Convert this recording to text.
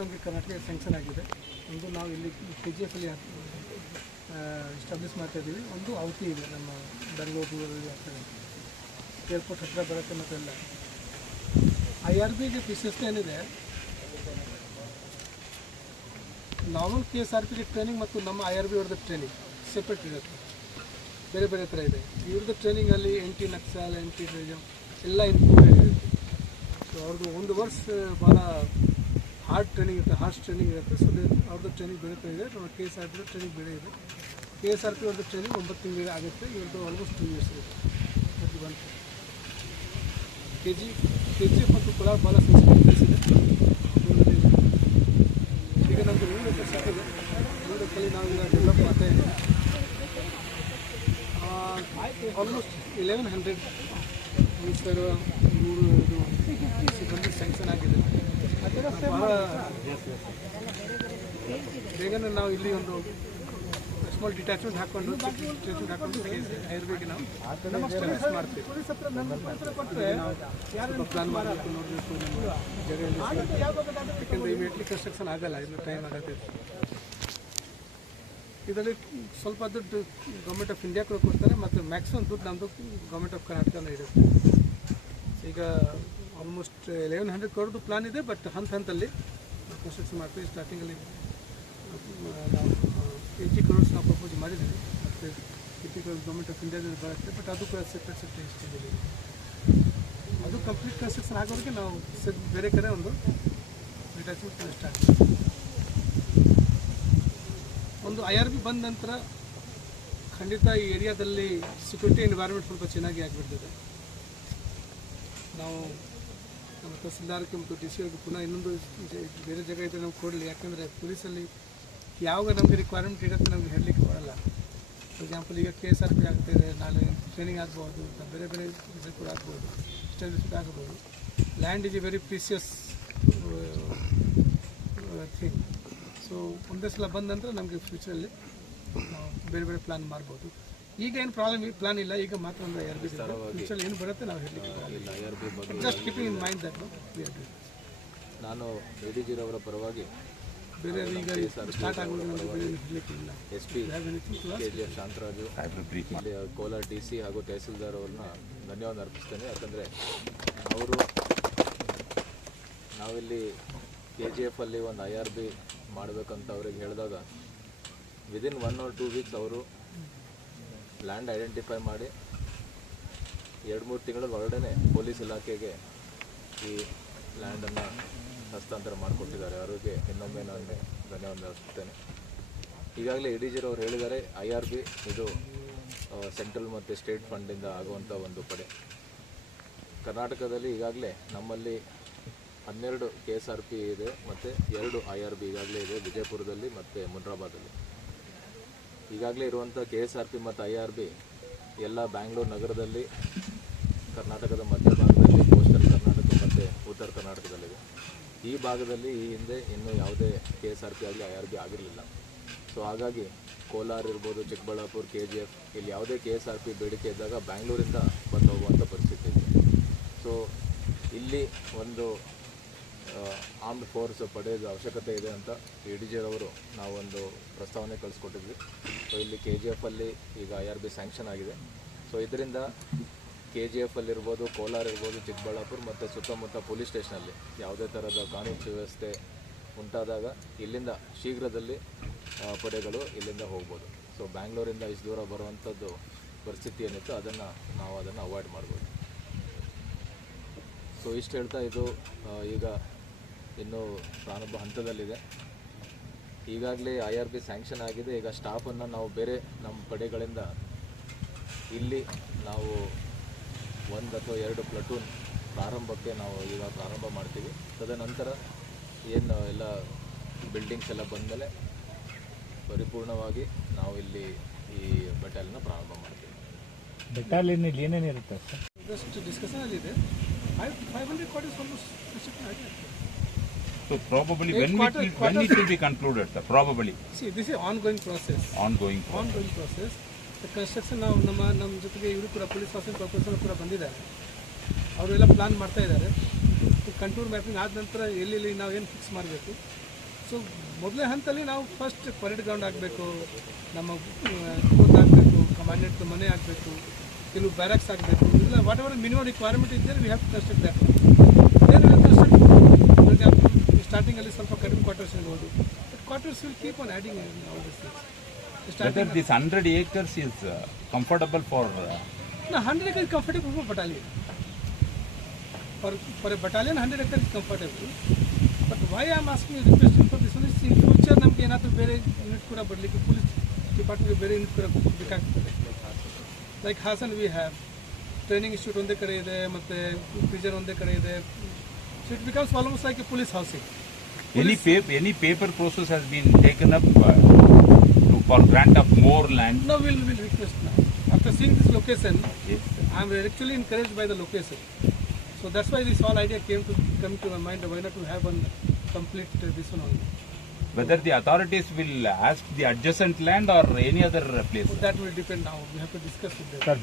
ನಮಗೆ ಕರ್ನಾಟಕ ಸ್ಯಾಂಕ್ಷನ್ ಆಗಿದೆ. ಒಂದು ನಾವು ಇಲ್ಲಿ ಕೆ ಜಿ ಎಫ್ ಅಲ್ಲಿ ಎಸ್ಟಾಬ್ಲಿಷ್ ಮಾಡ್ತಾ ಇದ್ದೀವಿ. ಒಂದು ಔತಿ ಇದೆ ನಮ್ಮ ಬೆಂಗಳೂರಲ್ಲಿ ಆಗ್ತದೆ ಏರ್ಪೋರ್ಟ್ ಹತ್ತಿರ ಬರುತ್ತೆ ಮತ್ತೆಲ್ಲ ಐ ಆರ್ ಬಿಗೆ ವಿಶೇಷತೆ ಏನಿದೆ ನಾರ್ಮಲ್ ಕೆ ಎಸ್ ಆರ್ ಪಿಗೆ ಟ್ರೈನಿಂಗ್ ಮತ್ತು ನಮ್ಮ ಐ ಆರ್ ಬಿ ಅವ್ರದ್ದು ಟ್ರೈನಿಂಗ್ ಸೆಪ್ರೇಟ್ ಇರುತ್ತೆ. ಬೇರೆ ಬೇರೆ ಥರ ಇದೆ. ಇವ್ರದ್ದು ಟ್ರೈನಿಂಗಲ್ಲಿ ಎಂಟಿ ನಕ್ಸಲ್ ಎಂಟಿ ಟಿ ಎಲ್ಲ ಇನ್ಕ್ಲೂಡೆಡ್ ಇರುತ್ತೆ. ಸೊ ಅವ್ರದ್ದು ಒಂದು ವರ್ಷ ಭಾಳ ಹಾರ್ಡ್ ಟ್ರೈನಿಂಗ್ ಇರುತ್ತೆ ಹಾರ್ಡ್ ಟ್ರೈನಿಂಗ್ ಇರುತ್ತೆ. ಸೊ ಅವ್ರದ್ದು ಟ್ರೈನಿಂಗ್ ಬೆಳೀತಾ ಇದೆ. ನಮ್ಮ K S R P training ಬೆಳೆ ಇದೆ. ಕೆ ಎಸ್ ಆರ್ ಪಿ ಅವ್ರದ್ದು ಟ್ರೈನಿಂಗ್ ಒಂಬತ್ತು ತಿಂಗಳು ಆಗುತ್ತೆ. ಇವ್ರದ್ದು ಆಲ್ಮೋಸ್ಟ್ ಟೂ ಇಯರ್ಸ್ ಇದೆ. ಅದು ಬಂತು. K G K G F ಮತ್ತು ಭಾಳ ಪ್ಲೇಸ್ ಇದೆ. ಈಗ ನಮಗೆ ಮೂರು ಎಕರೆ ಸಿಕ್ಕಿದೆ ಮೂರು ಎಕರೆಲಿ ನಾವು ಈಗ ಡೆವಲಪ್ ಮಾಡ್ತಾ ಇದ್ದೀವಿ. ಆಲ್ಮೋಸ್ಟ್ ಇಲೆವೆನ್ ಹಂಡ್ರೆಡ್ ಮೂರು ಇದು ಸಿಬ್ಬಂದಿ ಸ್ಯಾಂಕ್ಷನ್ ಆಗಿದೆ ಭಾಳ ಬೇಗನೆ ನಾವು ಇಲ್ಲಿ ಒಂದು ಸ್ಮಾಲ್ ಡಿಟ್ಯಾಚ್ಮೆಂಟ್ ಹಾಕೊಂಡು ಡಿಟ್ಯಾಚ್ಮೆಂಟ್ ಹಾಕೊಂಡು ಆಯುರ್ವೇದಿಕ್ ನಾವು ಮಾಡ್ತೀವಿ. ಪ್ಲಾನ್ ಮಾಡಬೇಕು, ನೋಡಬೇಕು ಯಾಕೆಂದರೆ ಕನ್ಸ್ಟ್ರಕ್ಷನ್ ಆಗಲ್ಲ, ಇನ್ನು ಟೈಮ್ ಆಗತ್ತೆ. ಇದರಲ್ಲಿ ಸ್ವಲ್ಪ ದುಡ್ಡು ಗೌರ್ಮೆಂಟ್ ಆಫ್ ಇಂಡಿಯಾ ಕೂಡ ಕೊಡ್ತಾರೆ, ಮತ್ತು ಮ್ಯಾಕ್ಸಿಮಮ್ ದುಡ್ಡು ನಮ್ಮದು ಗೌರ್ಮೆಂಟ್ ಆಫ್ ಕರ್ನಾಟಕನೇ ಇರುತ್ತೆ. ಈಗ ಆಲ್ಮೋಸ್ಟ್ ಲೆವೆನ್ ಹಂಡ್ರೆಡ್ ಕ್ರೋರ್ದು ಪ್ಲಾನ್ ಇದೆ ಬಟ್ ಹಂತ ಹಂತಲ್ಲಿ ಕನ್ಸ್ಟ್ರಕ್ಷನ್ ಮಾಡ್ತೀವಿ. ಸ್ಟಾರ್ಟಿಂಗಲ್ಲಿ ನಾವು ಏಯ್ಟಿ ಕ್ರೋರ್ಸ್ ನಾವು ಪ್ರಪೋಸ್ ಮಾಡಿದ್ದೀವಿ. ಮತ್ತು ಏಯ್ಟಿ ಕ್ರೋರ್ಸ್ ಗೌರ್ಮೆಂಟ್ ಆಫ್ ಇಂಡಿಯಾದಲ್ಲಿ ಬರುತ್ತೆ ಬಟ್ ಅದು ಕೂಡ ಸೆಪ್ರೇಟ್ ಸೆಪ್ರೇಟ್ ಇಷ್ಟಿದೆ ಅದು ಕಂಪ್ಲೀಟ್ ಕನ್ಸ್ಟ್ರಕ್ಷನ್ ಆಗೋರಿಗೆ ನಾವು ಬೇರೆ ಕಡೆ ಒಂದು ಡಿಟ್ಯಾಚ್ಮೆಂಟ್ ಸ್ಟಾರ್ಟ್ ಒಂದು ಐ ಆರ್ ಬಿ ಬಂದ ನಂತರ ಖಂಡಿತ ಈ ಏರಿಯಾದಲ್ಲಿ ಸೆಕ್ಯೂರಿಟಿ ಎನ್ವೈರ್ಮೆಂಟ್ ಸ್ವಲ್ಪ ಚೆನ್ನಾಗಿ ಆಗಿಬಿಡ್ತದೆ. ನಾವು ನಮ್ಮ ತಹಸೀಲ್ದಾರ್ಗೆ ಮತ್ತು ಡಿ ಸಿ ಅವ್ರಿಗೆ ಪುನಃ ಇನ್ನೊಂದು ಬೇರೆ ಜಾಗ ಇದ್ದರೆ ನಾವು ಕೊಡಲಿ. ಯಾಕಂದರೆ ಪೊಲೀಸಲ್ಲಿ ಯಾವಾಗ ನಮಗೆ ರಿಕ್ವೈರ್ಮೆಂಟ್ ಇರುತ್ತೆ ನಮಗೆ ಹೇಳಲಿಕ್ಕೆ ಬರಲ್ಲ ಫಾರ್ ಎಕ್ಸಾಂಪಲ್ ಈಗ ಕೆ ಎಸ್ ಆರ್ ಪಿ ಆಗ್ತಾಯಿದೆ ನಾಳೆ ಟ್ರೈನಿಂಗ್ ಆಗ್ಬೋದು ಬೇರೆ ಬೇರೆ ಇದು ಕೂಡ ಆಗ್ಬೋದು. ಸ್ಟೆಬಿಲಿಟಿ ಆಗ್ಬೋದು. Land is a very precious thing so ಒಂದೇ ಸಲ ಬಂದ ನಂತರ ನಮಗೆ ಫ್ಯೂಚರಲ್ಲಿ ಬೇರೆ ಬೇರೆ ಪ್ಲಾನ್ ಮಾಡ್ಬೋದು. ಈಗ ಏನು ಪ್ರಾಬ್ಲಮ್ ಪ್ಲಾನ್ ಇಲ್ಲ. ಈಗ ಮಾತ್ರ ಒಂದು ಎರಡು ಫ್ಯೂಚರ್ ಏನು ಬರುತ್ತೆ ನಾವು ಹೇಳಲಿಕ್ಕೆ R B just keeping in mind that ನಾನು ಜಿರವರ ಪರವಾಗಿ ಬೇರೆ ಈಗ start S P have to K G F Shantharaju Kolar D C ಹಾಗೂ ತಹಸೀಲ್ದಾರ್ ಅವ್ರನ್ನ ಧನ್ಯವಾದ ಅರ್ಪಿಸ್ತೇನೆ. ಯಾಕಂದರೆ ಅವರು ನಾವಿಲ್ಲಿ ಕೆ ಜಿ ಎಫಲ್ಲಿ ಒಂದು ಐ ಆರ್ ಬಿ ಮಾಡಬೇಕಂತ ಅವ್ರಿಗೆ ಹೇಳಿದಾಗ within one or two weeks ಅವರು ಲ್ಯಾಂಡ್ ಐಡೆಂಟಿಫೈ ಮಾಡಿ ಎರಡು ಮೂರು ತಿಂಗಳ ಒಳಗಡೆ ಪೊಲೀಸ್ ಇಲಾಖೆಗೆ ಈ ಲ್ಯಾಂಡನ್ನು ಹಸ್ತಾಂತರ ಮಾಡಿಕೊಟ್ಟಿದ್ದಾರೆ. ಅವರಿಗೆ ಇನ್ನೊಮ್ಮೆ ನಾನು ಧನ್ಯವಾದ ಅರ್ಪಿಸ್ತೇನೆ ಈಗಾಗಲೇ ಎ ಡಿ ಜಿರವರು ಹೇಳಿದ್ದಾರೆ ಐ ಆರ್ ಬಿ ಇದು ಸೆಂಟ್ರಲ್ ಮತ್ತು ಸ್ಟೇಟ್ ಫಂಡಿಂದ ಆಗುವಂಥ ಒಂದು ಪಡೆ. ಕರ್ನಾಟಕದಲ್ಲಿ ಈಗಾಗಲೇ ನಮ್ಮಲ್ಲಿ ಹನ್ನೆರಡು ಕೆ ಎಸ್ ಆರ್ ಪಿ ಇದೆ, ಮತ್ತು ಎರಡು ಐ ಆರ್ ಬಿ ಈಗಾಗಲೇ ಇದೆ, ವಿಜಯಪುರದಲ್ಲಿ ಮತ್ತು ಮುನ್ರಾಬಾದಲ್ಲಿ ಈಗಾಗಲೇ ಇರುವಂಥ ಕೆ ಎಸ್ ಆರ್ ಪಿ ಮತ್ತು ಐ ಆರ್ ಬಿ ಎಲ್ಲ ಬ್ಯಾಂಗ್ಳೂರು ನಗರದಲ್ಲಿ, ಕರ್ನಾಟಕದ ಮಧ್ಯಭಾಗದಲ್ಲಿ ಕೋಸ್ಟಲ್ ಕರ್ನಾಟಕ ಮತ್ತು ಉತ್ತರ ಕರ್ನಾಟಕದಲ್ಲಿದೆ. ಈ ಭಾಗದಲ್ಲಿ ಈ ಹಿಂದೆ ಇನ್ನೂ ಯಾವುದೇ ಕೆ ಎಸ್ ಆರ್ ಪಿ ಆಗಲಿ ಐ ಆರ್ ಬಿ ಆಗಿರಲಿಲ್ಲ. ಸೊ ಹಾಗಾಗಿ ಕೋಲಾರ ಇರ್ಬೋದು, ಚಿಕ್ಕಬಳ್ಳಾಪುರ ಕೆ ಜಿ ಎಫ್ ಇಲ್ಲಿ ಯಾವುದೇ ಕೆ ಎಸ್ ಆರ್ ಪಿ ಬೇಡಿಕೆ ಇದ್ದಾಗ ಬ್ಯಾಂಗ್ಳೂರಿಂದ ಬಂದು ಹೋಗುವಂಥ ಪರಿಸ್ಥಿತಿ ಇದೆ. ಸೊ ಇಲ್ಲಿ ಒಂದು ಆರ್ಮ್ಡ್ ಫೋರ್ಸ್ ಪಡೆಯೋದು ಅವಶ್ಯಕತೆ ಇದೆ ಅಂತ ಎ ಡಿ ಜಿರವರು ನಾವೊಂದು ಪ್ರಸ್ತಾವನೆ ಕಳಿಸ್ಕೊಟ್ಟಿದ್ವಿ. ಸೊ ಇಲ್ಲಿ ಕೆ ಜಿ ಎಫಲ್ಲಿ ಈಗ ಐ ಆರ್ ಬಿ ಸ್ಯಾಂಕ್ಷನ್ ಆಗಿದೆ. ಸೊ ಇದರಿಂದ ಕೆ ಜಿ ಎಫಲ್ಲಿರ್ಬೋದು ಕೋಲಾರ ಇರ್ಬೋದು, ಚಿಕ್ಕಬಳ್ಳಾಪುರ ಮತ್ತು ಸುತ್ತಮುತ್ತ ಪೊಲೀಸ್ ಸ್ಟೇಷನಲ್ಲಿ ಯಾವುದೇ ಥರದ ಕಾನೂನು ಸುವ್ಯವಸ್ಥೆ ಉಂಟಾದಾಗ ಇಲ್ಲಿಂದ ಶೀಘ್ರದಲ್ಲಿ ಪಡೆಗಳು ಇಲ್ಲಿಂದ ಹೋಗ್ಬೋದು. ಸೊ ಬ್ಯಾಂಗ್ಳೂರಿಂದ ಇಷ್ಟು ದೂರ ಬರುವಂಥದ್ದು ಪರಿಸ್ಥಿತಿ ಏನಿತ್ತು ಅದನ್ನು ನಾವು ಅದನ್ನು ಅವಾಯ್ಡ್ ಮಾಡ್ಬೋದು. ಸೊ ಇಷ್ಟು ಹೇಳ್ತಾ ಇದು ಈಗ ಇನ್ನೂ ಪ್ರಾರಂಭ ಹಂತದಲ್ಲಿದೆ. ಈಗಾಗಲೇ ಐ ಆರ್ ಬಿ ಸ್ಯಾಂಕ್ಷನ್ ಆಗಿದೆ. ಈಗ ಸ್ಟಾಫನ್ನು ನಾವು ಬೇರೆ ನಮ್ಮ ಪಡೆಗಳಿಂದ ಇಲ್ಲಿ ನಾವು ಒಂದು ಅಥವಾ ಎರಡು ಪ್ಲಟೂನ್ ಪ್ರಾರಂಭಕ್ಕೆ ನಾವು ಈಗ ಪ್ರಾರಂಭ ಮಾಡ್ತೀವಿ. ತದನಂತರ ಏನು ಎಲ್ಲ ಬಿಲ್ಡಿಂಗ್ಸ್ ಎಲ್ಲ ಬಂದಮೇಲೆ ಪರಿಪೂರ್ಣವಾಗಿ ನಾವು ಇಲ್ಲಿ ಈ ಬೆಟಾಲಿನ ಪ್ರಾರಂಭ ಮಾಡ್ತೀವಿ. ಬೆಟಾಲಿಯನ್ ಇಲ್ಲಿ ಏನೇನಿರುತ್ತೆ ಸರ್ ಜಸ್ಟ್ ಡಿಸ್ಕಷನಲ್ಲಿದೆ ಫೈವ್ ಫೈವ್ ಹಂಡ್ರೆಡ್ ಆಗಿದೆ. So probably when it, quarter- will, when it will be concluded, sir? Probably. This is ongoing process ongoing. Ongoing process construction ನಾವು ನಮ್ಮ ನಮ್ಮ ಜೊತೆಗೆ ಇವರು ಕೂಡ ಪೊಲೀಸ್ ಆಫೀಸ್ ಕಾರ್ಪೊರೇಷನ್ ಕೂಡ ಬಂದಿದ್ದಾರೆ. ಅವರೆಲ್ಲ ಪ್ಲಾನ್ ಮಾಡ್ತಾ ಇದ್ದಾರೆ. ಕಂಟೂರ್ ಮ್ಯಾಪಿಂಗ್ ಆದ ನಂತರ ಎಲ್ಲೆಲ್ಲಿ ನಾವು ಏನು ಫಿಕ್ಸ್ ಮಾಡಬೇಕು? ಸೊ ಮೊದಲನೇ ಹಂತದಲ್ಲಿ ನಾವು ಫಸ್ಟ್ ಪರೇಡ್ ಗ್ರೌಂಡ್ ಆಗಬೇಕು ನಮ್ಮ ಕೋತ್ ಆಗಬೇಕು ಕಮಾಂಡೆಂಟ್ ಮನೆ ಆಗಬೇಕು ಕೆಲವು ಬ್ಯಾರಕ್ಸ್ ಆಗಬೇಕು ಇಲ್ಲ ವಾಟ್ ಎವರ್ ಮಿನಿಮಮ್ ರಿಕ್ವೈರ್ಮೆಂಟ್ ಇದ್ದರೆ we have to construct that ಸ್ಟಾರ್ಟಿಂಗಲ್ಲಿ ಸ್ವಲ್ಪ ಕಡಿಮೆ ಕ್ವಾರ್ಟರ್ಸ್ ಇರ್ಬೋದು. But quarters will keep on adding this hundred acres is comfortable for ನಾ hundred acre comfortable for battalion for for battalion hundred acre comfortable but why am ask request for this in future ನಮಗೆ ಏನಾದರೂ ಬೇರೆ unit ಕೂಡ ಬರಲಿಕ್ಕೆ police department ಬೇರೆ unit ಕೂಡ ಬೇಕಾಗ್ತದೆ. Like Hassan we have training institute ಒಂದೇ ಕಡೆ ಇದೆ ಮತ್ತು ಪ್ರಿಜರ್ ಒಂದೇ ಕಡೆ ಇದೆ. So it becomes almost like a police housing. Any paper, any paper process has been taken up uh, to, for grant of more land? No, we'll, we'll request now. After seeing this location, yes. I'm actually encouraged by the location. So that's why this whole idea came to come to my mind. Why not to have one complete uh, this one only? Whether the authorities will ask the adjacent land or any other place? So that will depend now. We have to discuss with them. Sir,